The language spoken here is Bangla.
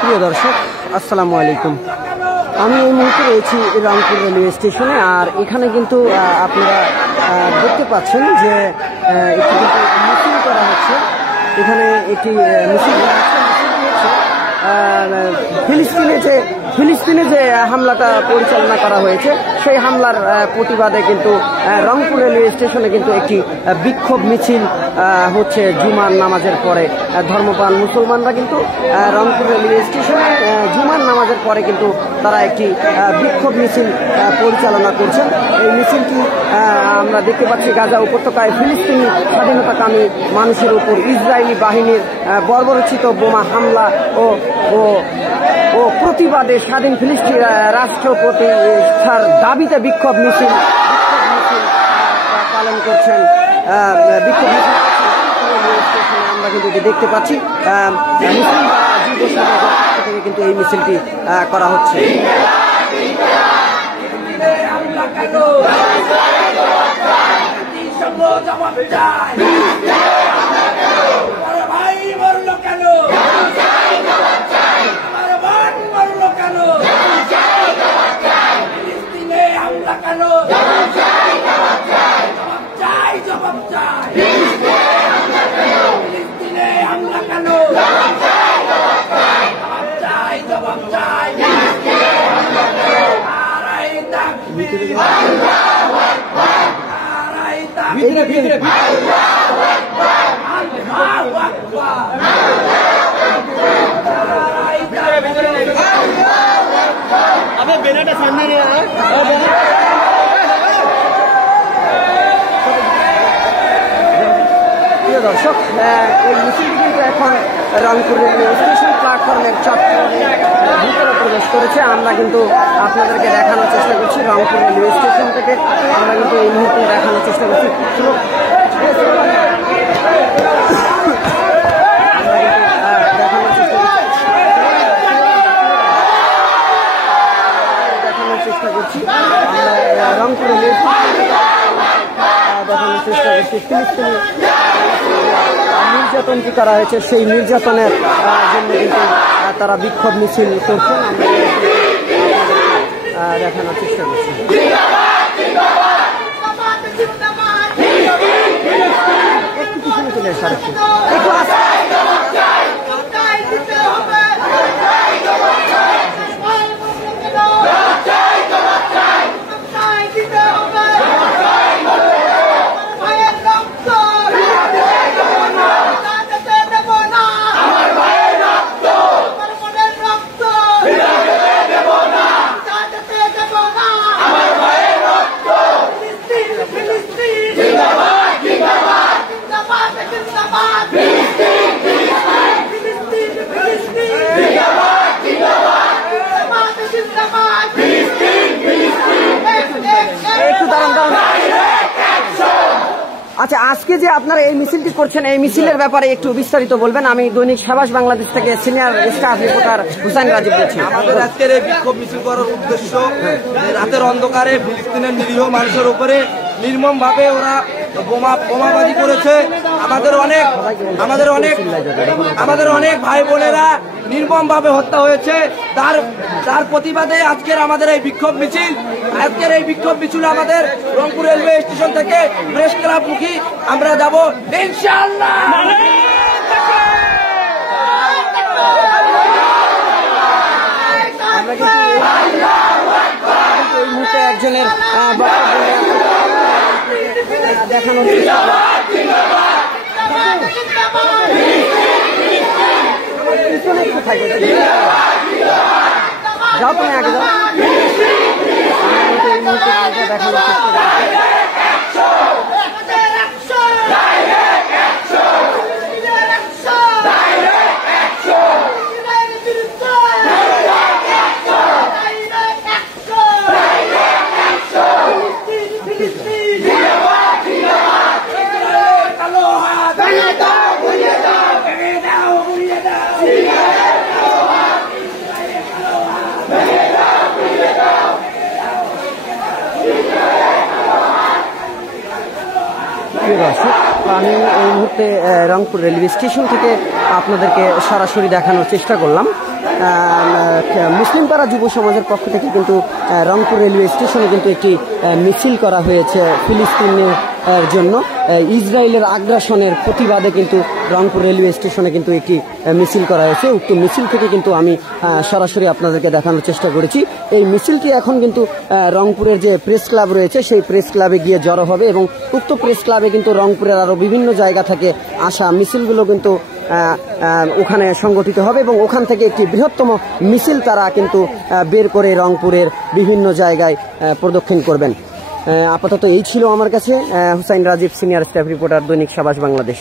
প্রিয় দর্শক, আসসালামু আলাইকুম। আমি এই মুহূর্তে রয়েছি রংপুর রেলওয়ে স্টেশনে। আর এখানে কিন্তু আপনারা দেখতে পাচ্ছেন যে একটি কিন্তু মিছিল করা হচ্ছে। এখানে একটি মিছিল করা হচ্ছে। ফিলিস্তিনে যে হামলাটা পরিচালনা করা হয়েছে, সেই হামলার প্রতিবাদে কিন্তু রংপুর রেলওয়ে স্টেশনে কিন্তু একটি বিক্ষোভ মিছিল হচ্ছে। জুমার নামাজের পরে ধর্মপ্রাণ মুসলমানরা কিন্তু রংপুর রেলওয়ে স্টেশনে জুমার নামাজের পরে কিন্তু তারা একটি বিক্ষোভ মিছিল পরিচালনা করছেন। এই মিছিলটি আমরা দেখতে পাচ্ছি গাজা উপত্যকায় ফিলিস্তিনি স্বাধীনতাকামী মানুষের উপর ইসরায়েলি বাহিনীর বর্বরোচিত বোমা হামলা ও প্রতিবাদে স্বাধীন ফিলিস্তিন রাষ্ট্র প্রতিষ্ঠার দাবিতে বিক্ষোভ মিছিল পালন করছেন। বিক্ষোভ মিছিল আমরা কিন্তু দেখতে পাচ্ছি মুসলিম যুব সমাজের পক্ষ থেকে কিন্তু এই মিছিলটি করা হচ্ছে। প্রিয় দর্শক, এই মিছিলটি কিন্তু এখন রংপুর রেলওয়ে স্টেশন প্ল্যাটফর্মের চত্বরে ভিতরে প্রবেশ করেছে। আমরা কিন্তু আপনাদেরকে দেখানোর চেষ্টা করছি রংপুর রেলওয়ে স্টেশন থেকে। আমরা কিন্তু এই মুহূর্তে দেখানোর চেষ্টা করছি রংপুর রেলওয়ে দেখানোর চেষ্টা করছি ফিলিস্তিনি নির্যাতন কি করা হয়েছে, সেই নির্যাতনের জন্য কিন্তু তারা বিক্ষোভ মিছিল করছেন। আমরা দেখানোর চেষ্টা করছি। একটু পিছনে চলে আসা একটু আচ্ছা, আজকে যে আপনারা এই মিছিলটি করছেন, এই মিছিলের ব্যাপারে একটু বিস্তারিত বলবেন। আমি দৈনিক সাবাস বাংলাদেশ থেকে senior staff reporter Hussain Rajib বলছি। আমাদের আজকের এই বিক্ষোভ মিছিল করার উদ্দেশ্য, রাতের অন্ধকারে ফিলিস্তিনের নিরীহ মানুষের উপরে নির্মমভাবে ওরা বোমাবাজি করেছে। আমাদের অনেক ভাই বোনেরা নির্মমভাবে হত্যা হয়েছে। তার প্রতিবাদে আজকের আমাদের এই বিক্ষোভ মিছিল। আজকের এই বিক্ষোভ মিছিল আমাদের রংপুর রেলওয়ে স্টেশন থেকে প্রেস ক্লাব মুখী আমরা যাব ইনশাআল্লাহ। এই মুহূর্তে একজনের দেখানো যাও, তুমি আগে যাও। এই মুহূর্তে দেখানো দর্শক, আমি এই মুহূর্তে রংপুর রেলওয়ে স্টেশন থেকে আপনাদেরকে সরাসরি দেখানোর চেষ্টা করলাম। মুসলিম পাড়া যুব সমাজের পক্ষ থেকে কিন্তু রংপুর রেলওয়ে স্টেশনে কিন্তু একটি মিছিল করা হয়েছে ফিলিস্তিনের জন্য। ইসরায়েলের আগ্রাসনের প্রতিবাদে কিন্তু রংপুর রেলওয়ে স্টেশনে কিন্তু একটি মিছিল করা হয়েছে। উক্ত মিছিল থেকে কিন্তু আমি সরাসরি আপনাদেরকে দেখানোর চেষ্টা করেছি। এই মিছিলটি এখন কিন্তু রংপুরের যে প্রেস ক্লাব রয়েছে সেই প্রেস ক্লাবে গিয়ে জড়ো হবে এবং উক্ত প্রেস ক্লাবে কিন্তু রংপুরের আরও বিভিন্ন জায়গা থেকে আসা মিছিলগুলো কিন্তু ওখানে সংগঠিত হবে এবং ওখান থেকে একটি বৃহত্তম মিছিল তারা কিন্তু বের করে রংপুরের বিভিন্ন জায়গায় প্রদক্ষিণ করবেন। আপাতত এই ছিল আমার কাছে। Hussain Rajib, senior staff reporter, Dainik Sabas Bangladesh.